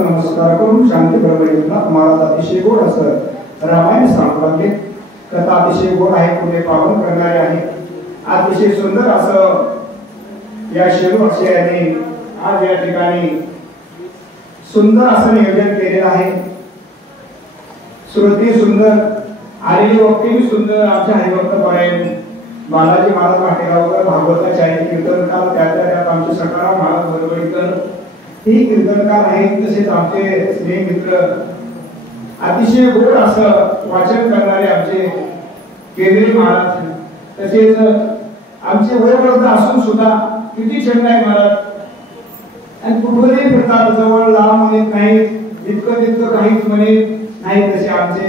नमस्कार करून शांती प्रभूला महाराज अतिशय गोड असं रामायण सांगू लागले. कथा अतिशय गोड आहे, पुढे पावन करणारे आहे. अतिशय सुंदर असं या शेरू अक्षयाने आज या ठिकाणी सुंदर असं नियोजन केलेलं आहे. श्रुती सुंदर, आलेली वक्ती सुंदर. आमच्या हरिभक्त परायण बालाजी महाराज वाटेगावकर भागवताचे आहे कीर्तनकार, त्यात आमचे सकाराम महाराज बरोबरीकर ही कीर्तनकार आहेत. तसेच आमचे स्नेह मित्र अतिशय गोड असं वाचन करणारे आमचे केंद्रीय महाराज, तसेच आमचे वयोवृद्ध असून सुद्धा किती छंद आहे महाराज. आणि कुठेही फिरतात, जवळ लांब म्हणत नाही, इतकं तितकं काहीच म्हणत नाही. तसे आमचे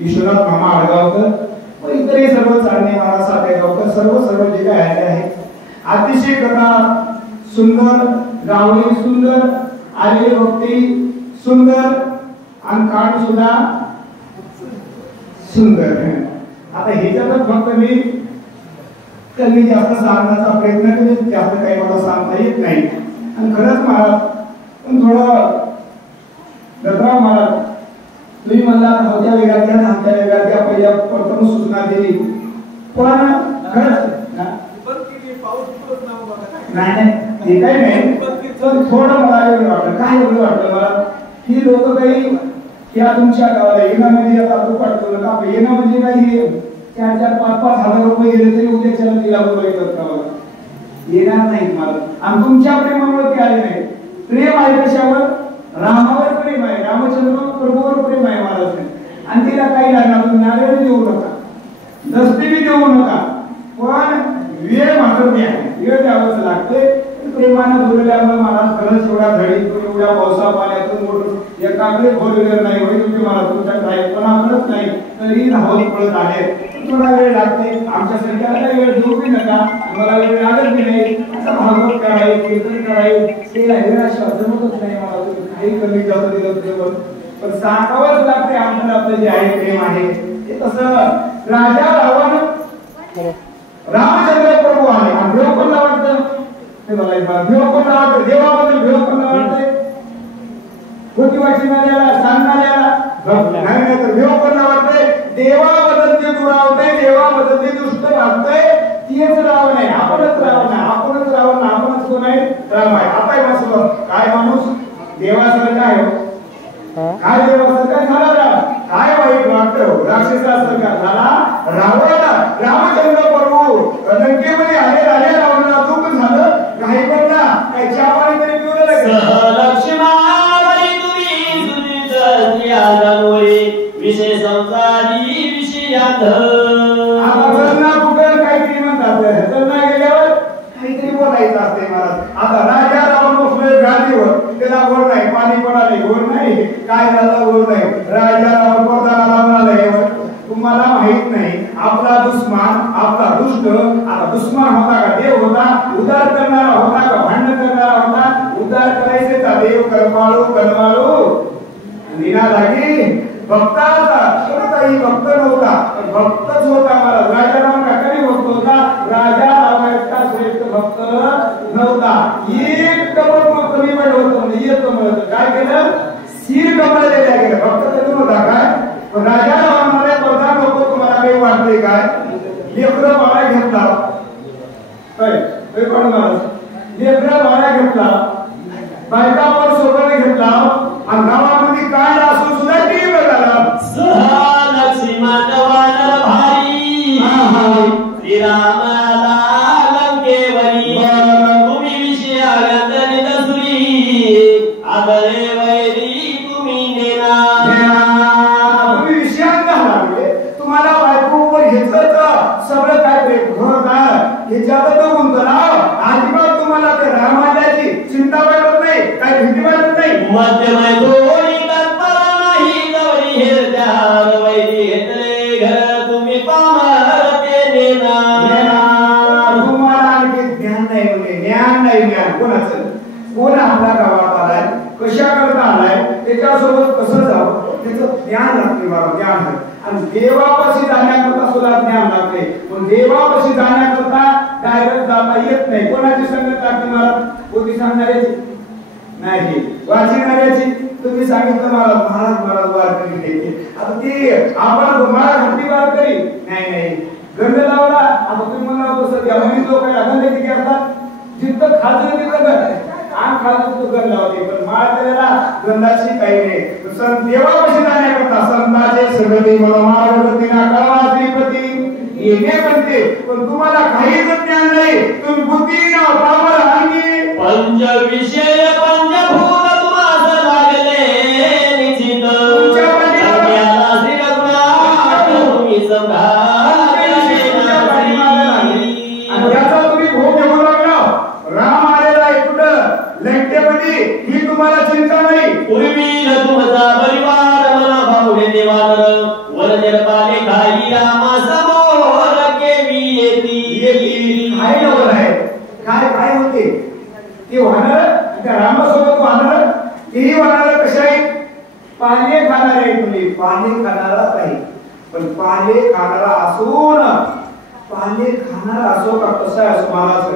ईश्वरनाथ मामा आडगावकर व इतरही सर्व चांदणे महाराज सातेगावकर सर्व जे काय आहे अतिशय कथा सुंदर, गावली सुंदर, आलेली भक्ती सुंदर आणि काळ सुद्धा सुंदर. आता ह्याच्यातच फक्त मी कमी जास्त सांगण्याचा प्रयत्न करेन, जास्त काही मला सांगता येत नाही. आणि खरंच महाराज पण थोडं दत्तराव महाराज तुम्ही म्हणला होत्या वेगातल्या आमच्या वेगातल्या पहिल्या प्रथम सूचना दिली, पण खरंच नाही ते काही नाही. पण थोडं मला एवढं वाटलं, काय एवढं वाटलं मला ही लोक काही या तुमच्या गावाला येणं म्हणजे आता तू पाठवू नका, येणं म्हणजे काही 4-5 हजार रुपये गेले तरी उद्याच्याला तिला बोलायचं गावाला येणार नाही मला. आणि तुमच्या प्रेमामुळे ते आले नाही. प्रेम आहे कशावर? रामावर प्रेम आहे, रामचंद्र प्रभूवर प्रेम आहे महाराज. आणि तिला काही लागणार, नारळ देऊ नका, दस्ती बी देऊ नका, पण वेळ मात्र द्या, वेळ द्यावंच लागते. प्रेमानं बोलल्यामुळे महाराज खरंच एवढ्या धडीतून एवढ्या पावसा पाण्यातून मोठं एकाकडे बोललेलं नाही होईल तुम्ही महाराज, तुमच्या काही पण आपलंच नाही तरी धावत पळत आहे. थोडा वेळ लागते, आमच्यासारख्याला काही वेळ देऊ बी नका, मला वेळ लागत बी नाही. आता भागवत करावे, कीर्तन करावे ते वेळाशी अजूनच नाही मला, काही कमी जास्त दिलं पण सांगावंच लागते. आमचं आपलं जे आहे प्रेम आहे ते तसं राजा रावण रामचंद्र प्रभू आहे. आणि भेव कोणला वाटतं ते मला भेव कोणला वाटतं? देवाबद्दल भेव कोणला वाटतंय? कोणती वाची नाल्याला सांगणाऱ्याला नाही, तर भेव कोणला वाटतंय? देवाबद्दल ते दुरावतंय, देवाबद्दल ते दुष्ट वागतंय, तेच रावण आहे. आपणच रावण आहे, आपणच रावण, आपणच कोण आहे? राम आहे. आता बसलो काय माणूस देवासारखा आहे, काय देवासारखा झाला, काय वाईट वाटतं राक्षसासारखा झाला रावण. रामचंद्र प्रभू लंकेमध्ये आले रावणाला दुःख झालं, काही पण ना काही चहा पाणी तरी पिऊ लागेल. विषय संसारी विषयात काहीतरी म्हणतात, त्यांना गेल्यावर काहीतरी बोलायचं असते महाराज. आता राजा रावण बसलोय गादीवर, त्याला गोड नाही, पाणी पण आले गोड नाही, काय झालं गोड नाही. राजा रावण पोटाला लावून आलाय, तुम्हाला माहित नाही आपला दुश्मन, आपला दुष्ट. आता दुश्मन होता का देव होता? उद्धार करणारा होता का भांडण करणारा होता? उद्धार करायचे का देव करमाळू निना लागी भक्ताचा. कोणताही भक्त नव्हता, भक्तच होता महाराज. राजा रावण कधी भक्त होता? राजा रावणाचा श्रेष्ठ भक्त नव्हता. एक कमळ कमी वेळ होतं, म्हणजे एक कमळ काय केलं? सीर कमळ दिल्या गेलं. भक्त कधी होता काय? राजा रावणाला प्रधान नको, तुम्हाला काही वाटतंय काय? लेकरं बाळा घेतला काय पण महाराज, लेकरं बाळा घेतला, बायका पण सोबत घेतला, आणि गावामध्ये काय असून सुद्धा टीव्ही बघायला लक्ष्मी मानवाला भारी श्रीरामाला लंकेवरी तुम्ही विषय आगंतरी दसुरी आदरे वैरी तुम्ही नेना. तुम्ही विषयांना लागले, तुम्हाला बायकोवर घेतलं तर सगळं काय घरदार ह्याच्यात गुंतला. अजिबात तुम्हाला ते रामाची चिंता वाटत नाही, काय भीती वाटत नाही. मध्यमय दोरी तत्परा नाही गौरी हेरत्या वैरी घेतले घर तुम्ही पामर ते नेना. तुम्हाला आणखी ज्ञान नाही, ज्ञान नाही. ज्ञान कोणाचं? कोण आपल्या गावात आलाय, कशा करता आलाय, त्याच्यासोबत कसं जावं त्याचं ज्ञान लागते मला, ज्ञान आहे. आणि देवापाशी जाण्याकरता सुद्धा ज्ञान लागते. पण देवापाशी जाण्याकरता डायरेक्ट आता येत नाही. कोणाची संगत लागते मला? कोणी सांगणाऱ्याची नाही, वाचणाऱ्याची. तुम्ही सांगितलं मला महाराज वारकरी घ्यायचे, आता ते आपण तुम्हाला घाटी वारकरी नाही गंध लावला. आता तुम्ही म्हणला तसं त्यामध्ये जो काही अगंध किती असतात, जिथं खाजलं तिथं गंध, आम खाजलं तो गंध लावते. पण माळ त्याला गंधाची काही नाही. देवापाशी जाण्याकरता संतांचे सगळे मनोमार्गती ना कळवा श्रीपती येणे म्हणते. पण तुम्हाला काहीच ज्ञान नाही, तुम्ही बुद्धी ना पामर आणि पंच विषय पंचभूत तुम्हास लागले निश्चित, ज्ञाना श्री रघुनाथ तुम्ही संभाळले. आणि याचा तुम्ही भोग घेऊ लागला. राम आलेला आहे कुठं लंकेमध्ये, ही तुम्हाला चिंता नाही. पूर्वी तुमचा परिवार मना भावने देवानर वरजर पाले खाई रामा समोर केवी येती. काय नवल आहे, काय होते ते वानर, त्या रामासोबत वानर, तेही वानर कसे आहेत? पाले खाणारे आहेत. तुम्ही पाले खाणारा नाही, पण पाले खाणारा असून पाले खाणारा असो का कसा असो महाराज.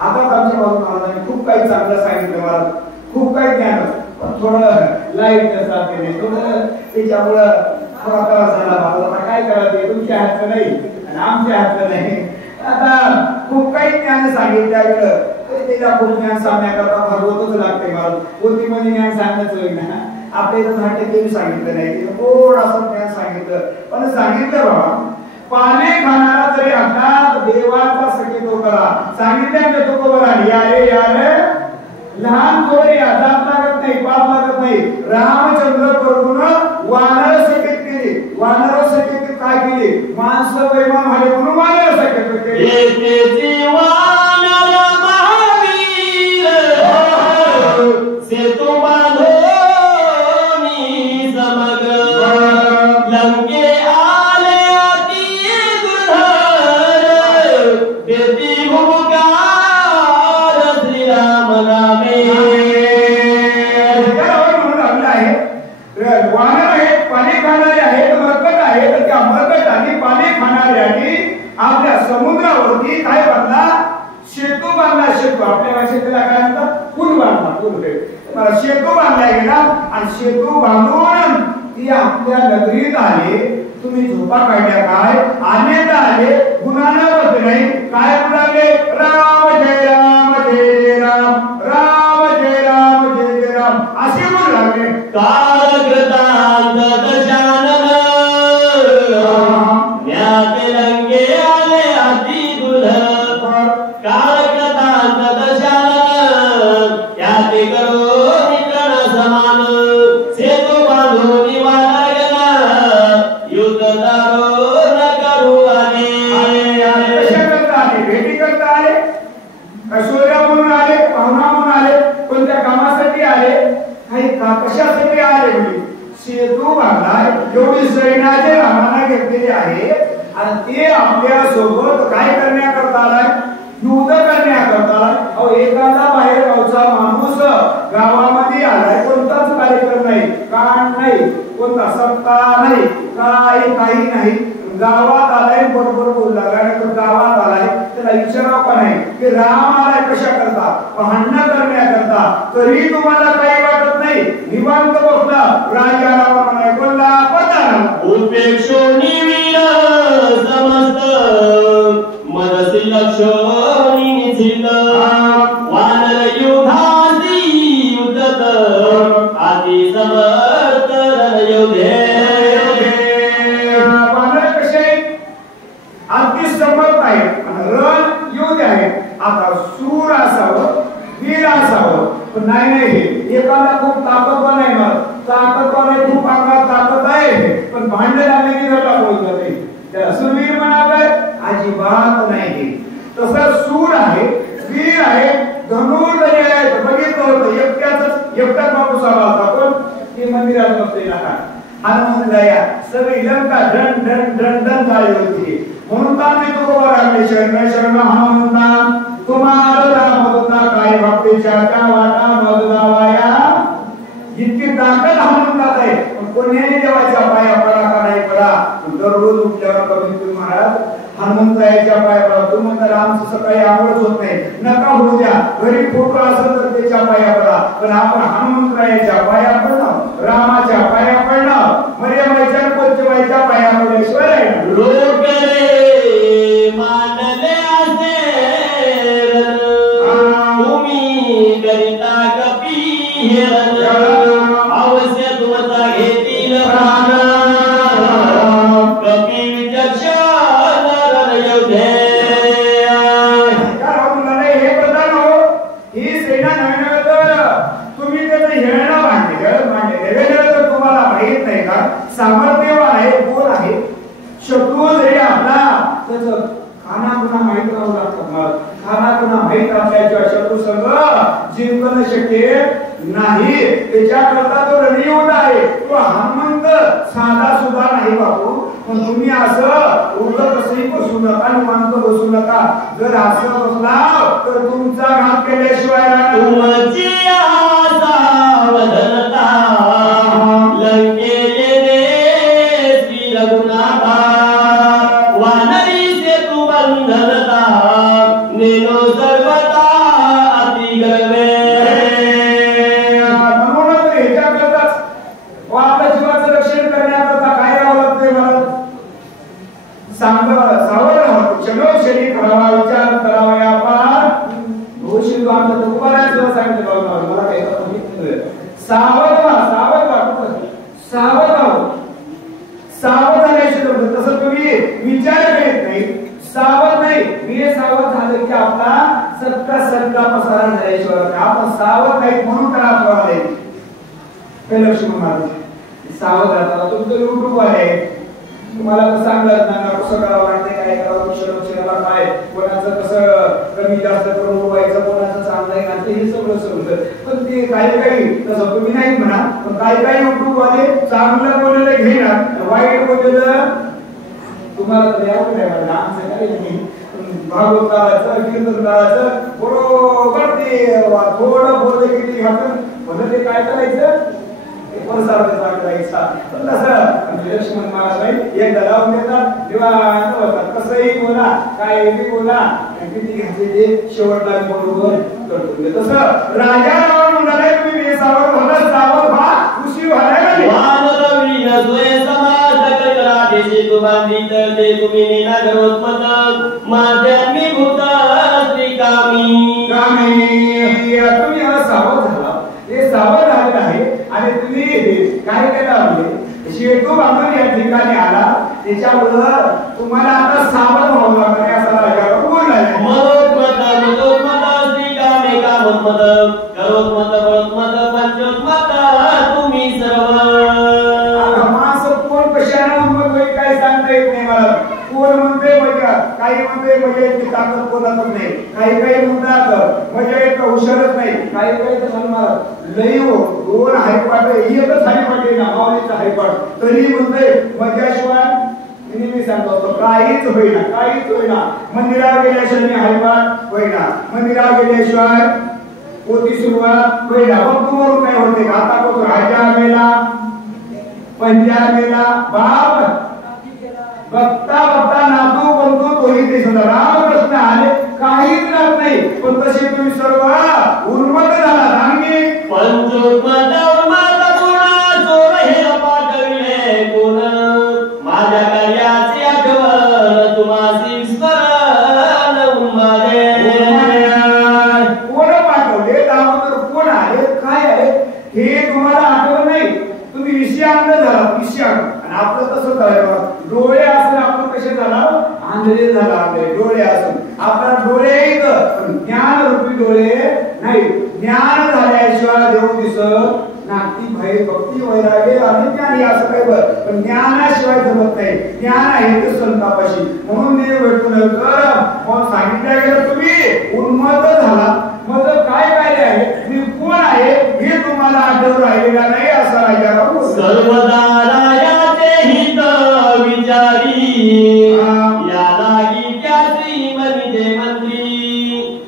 आता आमच्या बाबा महाराजांनी खूप काही चांगलं सांगितलं महाराज, खूप काही ज्ञान, पण थोडं लाईट नसतात नाही, थोडं त्याच्यामुळं थोडा त्रास झाला महाराज. आता काय करायचं, तुमच्या हातचं नाही आणि आमच्या हातचं नाही. आता खूप काही ज्ञान सांगितलं, त्याच्या खूप ज्ञान सांगण्याकरता भागवतच लागते महाराज. पोथीमध्ये ज्ञान सांगणंच होईल ना. आपल्या इथं 10% सांगितलं नाही, थोडं असं ज्ञान सांगितलं, पण सांगितलं बाबा पाले खाणारा जरी आता देवाचा सखेतो करा सांगितलं तो बघा. यारे लहान थोडी आजात लागत नाही, पाप लागत नाही. रामचंद्र प्रभून वानर सखेत केली. वानर सखेत काय केली? माणसं बैमान झाले म्हणून वानर सखेत केली. वानर महावीर सेतू बांधो मी समग्र लंके आले अति दुर्धर देती भूकार श्रीराम नामे. वानर आहेत, पाणी खाणारे आहेत, मरकट आहेत. त्या मरकट आणि पाणी खाणाऱ्यांनी आपल्या समुद्रावरती काय बांधला? सेतू बांधला. सेतू आपल्या भाषेत त्याला काय म्हणतात? पूल बांधला. पूल सेतू बांधला गेला आणि सेतू बांधून ती आपल्या नगरीत आले. तुम्ही झोपा काढल्या काय? आले तर आले, गुन्हा होत नाही. काय म्हणाले? राम जय राम जय जय राम, राम जय राम जय जय राम असे म्हणू लागले. कालकृतांत दशानन ज्ञात लंके आले अति दुर्धर. कालकृतांत दशानन याते करो मित्रण समान. सेतू बांधून वानर गेला युद्ध दारो न करू आले. कशा करता आले? भेटी करता आले, कशोऱ्या म्हणून आले, पाहुणा म्हणून आले, कोणत्या कामासाठी आले, काही कशासाठी आले? सेतू बांधलाय, एवढी सैन्याचे रामाना घेतलेली आहे आणि ते आपल्या सोबत काय करण्याकरता आलाय? युद्ध करण्याकरता आलाय. अहो एखादा बाहेर गावचा माणूस गावामध्ये आलाय, कोणताच कार्यक्रम नाही, कान नाही, कोणता सत्ता नाही, काही नाही, गावात आलाय, बरोबर बोलला. गावात आलाय, त्याला विचारावं का नाही की राम आलाय कशा करता? भांडण करण्याकरता. तरी तुम्हाला काही वाटत नाही, निवांत बसला. राजाला म्हणाय बोलला पदाला उपेक्षोनी वीर समस्त मनसी लक्षणी निश्चित. वानर युधासी युद्धत आदी समर्थ रणयोधे. वानर कसे अगदी समर्थ आहेत, रण योद्धे आहेत. आता सूर असावं, वीर असावं, पण नाही एखादा खूप ताकदवान आहे, मग ताकदवान आहे, खूप अंगात ताकद आहे, पण भांडण लागले की रडला बोलत नाही. त्याला सुरवीर म्हणावे अजिबात नाही. तसं सूर आहे, वीर आहे, धनुर्धर आहे. बघितलं होतं एकटाच बापू सांभाळता, पण ते मंदिरात बसलेला का हनुमान या सगळी लंका ढण ढण ढण ढण झाली होती. म्हणून मी तो लागले शरण शरण हनुमंता तुम्हाला रामदूता काय भक्तीच्या त्या वाटा मजदावाया. इतकी ताकद हनुमंतात आहे, कोणीही देवाच्या पाया पडा का नाही पडा. दररोज उठल्यावर कमी महाराज हनुमंतरायाच्या पाया पडा. तू म्हणता रामचं सकाळी आंघोळच होत नाही, नका होऊ द्या. घरी फोटो असेल तर त्याच्या पाया पडा. पण आपण हनुमंतरायाच्या पाया पडणं, रामाच्या पाया पडणं, मर्यामाईच्या पंचमाईच्या पाया पडल्याशिवाय मानले तुम्ही करिता कपीर अवश्य तुमचा घेतील प्राण. कपी विचक्षण योधे हे प्रधान हो, ही सेना नव्हे तर तुम्ही त्याचं हेळणं मांडले तर तुम्हाला माहित नाही का सामर्थ्यवान आहे, कोण आहे. शत्रू जरी आपला त्याचं खाना पुन्हा माहित राहू लागतं. मग खाना पुन्हा माहित असल्याशिवाय शत्रू संघ जिंकणं शक्य नाही. त्याच्याकरता तो रणयोद्ध आहे, तो हनुमंत साधा सुद्धा नाही बापू. पण तुम्ही असं उलट कसंही बसू नका, निवांत बसू नका. जर असं बसला तर तुमचा घात केल्याशिवाय तुमची सावधनता लंकेले श्री रघुनाथा वानरी सेतु बंधनता नेनो सर्वता अति गर्वे. म्हणून ह्याच्याकरताच आपल्या जीवाचं रक्षण करण्याकरता काय करावं लागतंय मला सावध राहावं. क्षणोक्षणी करावा विचार करावा व्यापार. भविष्य आमच्या तुकाराचं सांगितलं बाबा मला काही सावध व्हा, सावध व्हा, सावध राहावं. सावध झाल्याशिवाय तसं तुम्ही विचार करीत नाही, सावध नाही. मी सावध झालं की आपला सत्ता पसारा झाल्याशिवाय आपण सावध नाही म्हणून तर आपल्याला हे लक्ष्मण महाराज सावध राहता. तुमचं युट्यूब आहे, तुम्हाला कसं सांगत ना कसं करावं लागते, काय करावं, क्षणाला काय, कोणाचं कसं कमी जास्त करून उडवायचं, कोणाचं चांगलं आहे ना हे सगळं समजत. पण ते काही तसं तुम्ही नाही म्हणा, पण काही युट्यूब वाले चांगलं बोललेलं घेणार, वाईट बोललेलं तुम्हाला तर यावं नाही म्हणा. आमचं काही नाही, भागवत काळाचं कीर्तन काळाचं बरोबर ते थोडं बोललं की ते घातलं म्हणजे ते काय करायचं परसारखं सांगायचं. तसं लक्ष्मण महाराज एकदा लावून देतात तेव्हा कसंही बोला, काय बोला, किती घ्यायचे ते शेवटला बरोबर करतो. तसं राजा रावण म्हणाले तुम्ही बेसावध व्हा, सावध व्हा, खुशी व्हायला वानरवी नसोय समाज करा देशी तुबांधित ते तुम्ही निना गरोत्मत माध्यात्मी भूत श्रीकामी कामी. तुम्ही सावध झाला, हे सावध झालेलं आहे आणि तुम्ही काय केलं म्हणजे शेतू बांधून या ठिकाणी आला. त्याच्यामुळं तुम्हाला आता सावध व्हावं लागणार असा राजावर बोलला. मदोत्मत श्रीकामे कामोत्मत करोत्मत बळोत्मत पंचोत्मत तुम्ही सर्व. माणसं कोण कशाने उन्मत होईल काय सांगता येत नाही मला. कोण म्हणते मजा, काही म्हणते मजा येते ताकद कोणातच नाही, काही म्हणतात मजा येत हुशारच नाही, काही तर मला लई हो दोन हायपाट एकच हायपाट आहे ना माऊलीचा हायपाट तरी म्हणते मजाशिवाय मी सांगतो काहीच होईना. मंदिरात गेल्याशिवाय हायपाट होईना, मंदिरात गेल्याशिवाय कोणती सुरुवात होईना. मग तुम्हाला काय होते आता तो राजा गेला, पंजा गेला, बाप बघता नातू बनतो तोही ते सुद्धा रामकृष्ण आले काहीच राहत नाही. पण तसे तुम्ही सर्व उन्मत झाला रांगी पंचोत्मत उन्मत पुन्हा चोर हे पाठविले कोण माझ्या कार्याची आठवण तुम्हासी स्मरण उन्मादे. कोण पाठवले त्याबद्दल कोण आहे काय आहे हे तुम्हाला आठवण नाही. तुम्ही विषयांत झाला विषयांत आणि आपलं तसं झालं. डोळे असून आपण कसे झाला आंधळे झाला. आपले डोळे असून आपला डोळे पण ज्ञान रूपी डोळे नाही. ज्ञान झाल्याशिवाय देव दिसत नाती भय भक्ती वैराग्य आणि ज्ञान असं काही पण ज्ञानाशिवाय जमत नाही. ज्ञान आहे ते संतापाशी म्हणून देव भेटतो नंतर मग सांगितलं गेलं तुम्ही उन्मत झाला. मग काय कार्य आहे मी कोण आहे हे तुम्हाला आठवण राहिलेला नाही असा राजा सर्वदा रायाचे हित विचारी या लागी त्याची म्हणजे मंत्री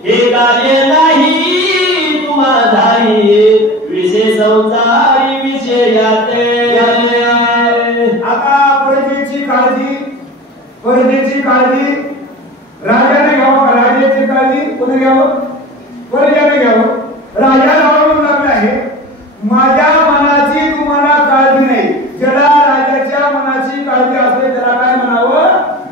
हे कार्य नाही तुम्हाधारी विशेष संसारी विषयाते. आता परदेची काळजी कोणी घ्यावं परिजाने घ्यावं. राजा म्हणून लागला आहे माझ्या मनाची तुम्हाला काळजी नाही. ज्याला राजाच्या मनाची काळजी असते त्याला काय म्हणावं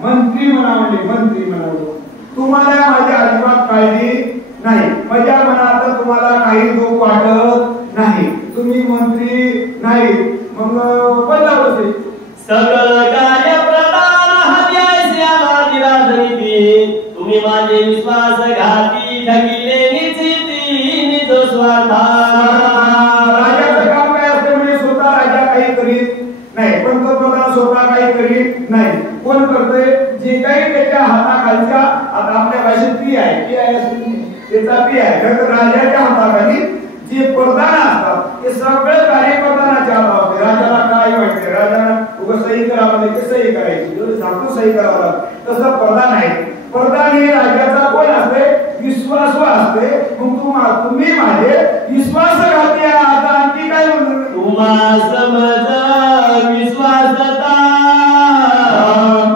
मंत्री म्हणावं. मंत्री म्हणावं. तुम्हाला माझी अजिबात काळजी नाही. माझ्या मनात तुम्हाला काही दुःख वाटत नाही. तुम्ही मंत्री नाही मग बदलावं सगळं कार्य प्रधान हत्यासी आम्हाला धरिती. तुम्ही माझे विश्वासघाती ठगिले निश्चिती निज स्वार्था. राजाचं काम काय असते म्हणजे स्वतः राजा काही करीत नाही. पंतप्रधान स्वतः काही करीत नाही. कोण करते जे काही त्याच्या हाताखालच्या आता आपल्या भाषेत पी आहे त्याचा पी आहे. राजाच्या हाताखाली जे प्रधान असतात ते सगळं कार्य प्रधानाच्या हातात. राजाला काय वाटते राजाला उगा सही करा म्हणजे ते सही करायची सांगतो सही करावं तसं प्रधान आहे. प्रधान हे राजाचा कोण असते विश्वासू असते. मग तुम्ही माझे विश्वासघाती आता आणखी काय म्हणतो तुम्हा समज विश्वासता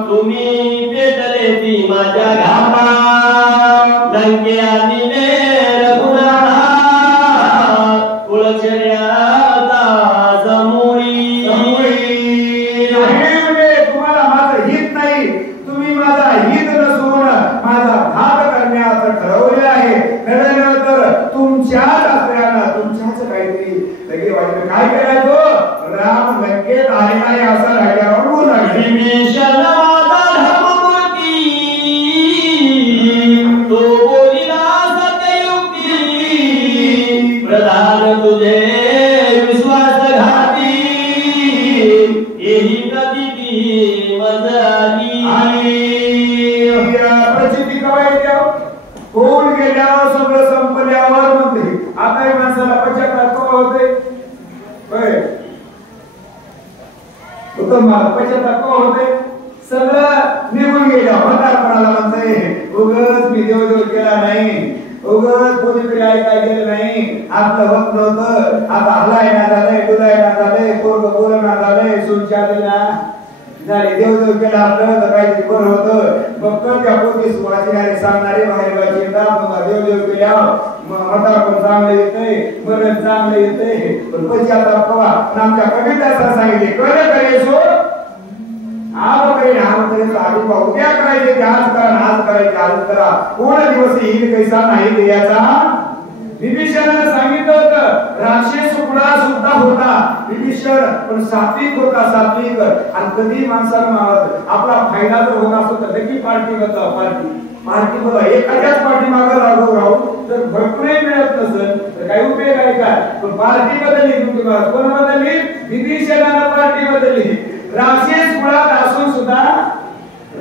तुम्ही पेटले ती माझ्या घामा लंके आणि काय करायचो राम लंकेत आले नाही असं राजावर बोलला. तो बोलिला सत्ययुक्ती प्रधान तुझे विश्वासघाती यही प्रतीती मजाली. प्रचिती कवायच्या कोण गेल्यावर सगळं संपल्यावर म्हणते आता माणसाला पश्चाताप कवा होते उत्तम पश्चाताप कवा होते सगळं निघून गेल्या म्हातारपणाला म्हणते उगाच मी देवदेव केला नाही उगाच कोणीतरी ऐकाय गेलं नाही आपलं होत नव्हतं आता हलाय ना झालंय डुलाय ना झालंय पोरग बोल ना झालंय सुनच्या ना झाले देवदेव केला आपलं तर काहीतरी बरं होतं. मग त्या पोटी वाचणारे सांगणारे बाहेर वाचिंतात मग देवदेव केल्यावर म्हातारपण चांगलं येतंय मरण चांगलं येतंय. पण पश्चाताप कवा आमच्या कविता सांगितले कळलं करायचो आज करेन आज करेन आधी उद्या करायचे आज करा आज करायचे आज करा. कोण दिवस येईल कैसा नाही द्यायचा. विभीषणाने सांगितलं होतं राक्षस सुकडा सुद्धा होता विभीषण पण सात्विक होता सात्विक. आणि कधी माणसाला आपला फायदा जर होत असतो तर नक्की पार्टी बदला पार्टी बदला एखाद्याच पार्टी मागे राहू जर भरपूरही मिळत नसेल तर काही उपयोग आहे का. पण पार्टी बदलली तुम्हाला कोण बदलली विभीषणाने पार्टी बदलली. राक्षस कुळात असून सुद्धा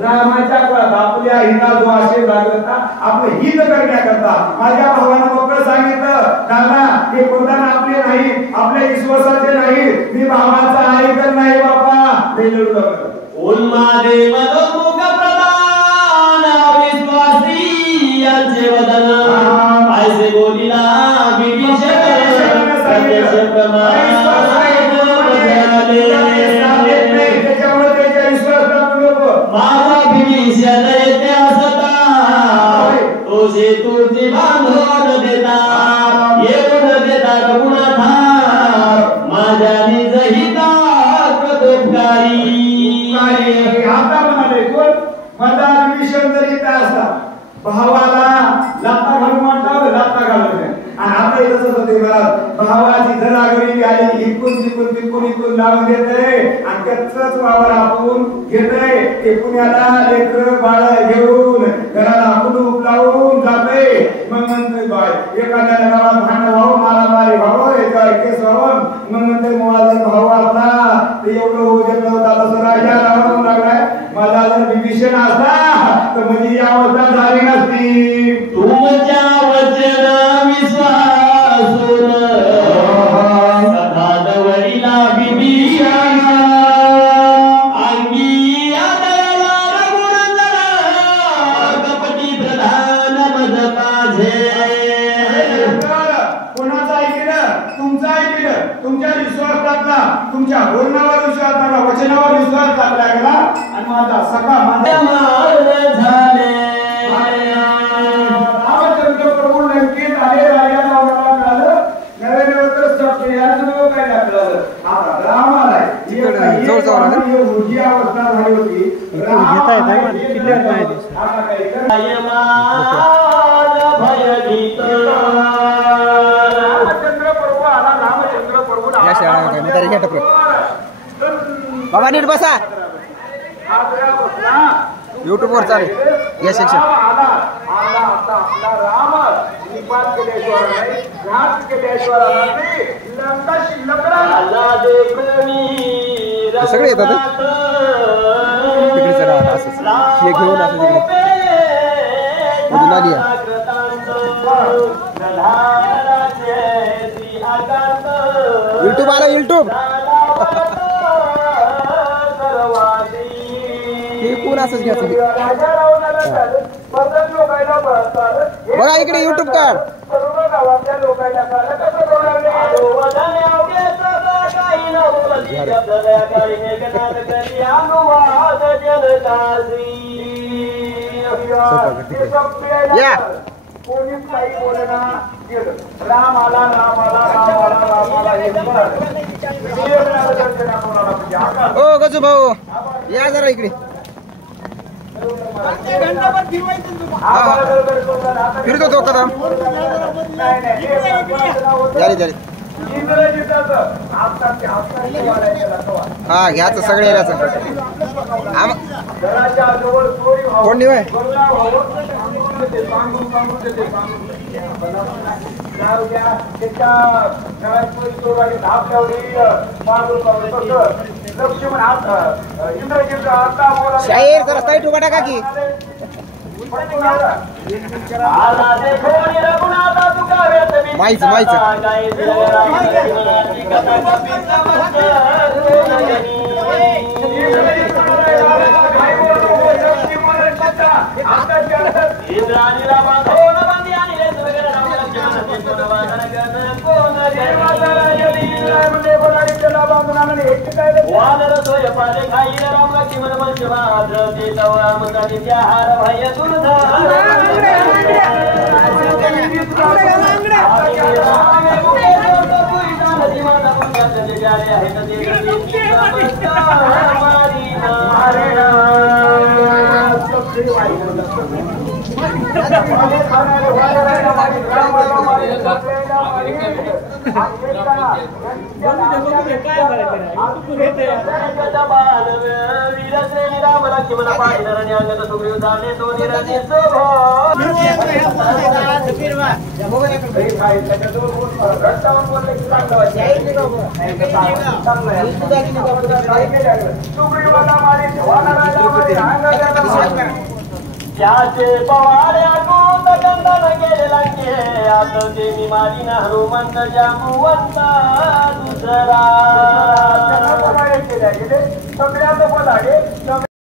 रामाच्या कुळात आपल्या हिता जो आशय जागृता आपलं हित करण्याकरता माझ्या भावानं मोकळं सांगितलं दादा हे प्रधान आपले नाही आपल्या विश्वासाचे नाही मी भावाचा ऐकत नाही बापा उन्मादे मदमुख प्रधान विश्वासी यांचे वदन ऐसे बोलिला विभीषण प्रत्यक्ष प्रमाण माझा विभीषण येते असता तुझे तुझी बांधून देता येऊन देता रघुनाथा माझ्या निज हितात उपकारी. आता म्हणाले कोण माझा विभीषण जर येत असता भावाला लाथा घालून म्हटलं लाथा घालून आणि आता तसंच होते भावाची धनागरी आली इकून लावून देते आणि त्याच वावर आपण घेतोय ते पुण्याला लेकर बाळ घेऊन घराला कुलूप लावून जाते. मग म्हणतोय बाय एखाद्या गावात भांडण भाऊ मला मारी भाऊ एका केस व्हावं मग म्हणतोय मला जर भाऊ असला ते एवढं होऊ देत नव्हता तसं राजा राहून लागलाय. माझा जर विभीषण असला तर म्हणजे या अवस्था झाली नसती. तुमच्या वचन विश्वासून सदा वडिला विभीषण अंगी आदळला रघुनंदन कपटी प्रधान मज माझे. कोणाचा ऐकलं तुमचा ऐकलं तुमच्या विश्वास टाकला तुमच्या बोलण्यावर विश्वास टाकला वचनावर विश्वास टाकला गेला आणि माझा सखा माझा झाले आहे क्लिअर नाही दिसत. भयभीत रामचंद्र प्रभू आला, रामचंद्र प्रभू या शाळा काय मी तरी घेतो बाबा नीट बसा. YouTube वर चालेल या सेक्शन. आला आला आता आपला राम निपात केल्याशिवाय नाही, घात केल्याशिवाय नाही, लंका शिल्लक राहिला. आला देखणी सगळे येतात तिकडे चला असं हे घेऊन असं तिकडे अजून आली आहे. YouTube आला YouTube. हे कोण असंच घ्यायचं बघा इकडे YouTube काढ. सर्व गावातल्या लोकांना या कोणीच काही बोलना गेलं. राम आला राम आला राम आला राम आला हे ओ गजू भाऊ या जरा इकडे. फिरतो तो कदम झाली झाली. हा घ्यायचं सगळे यायचं कोण नाही शाहीर जरा साईट उभा टाका की. माहीच त्याचे पवाड्या गोंद गंधन गेलेला आता ते मारीन हनुमंत जामुवंत दुसरा सगळ्यात बोलाडे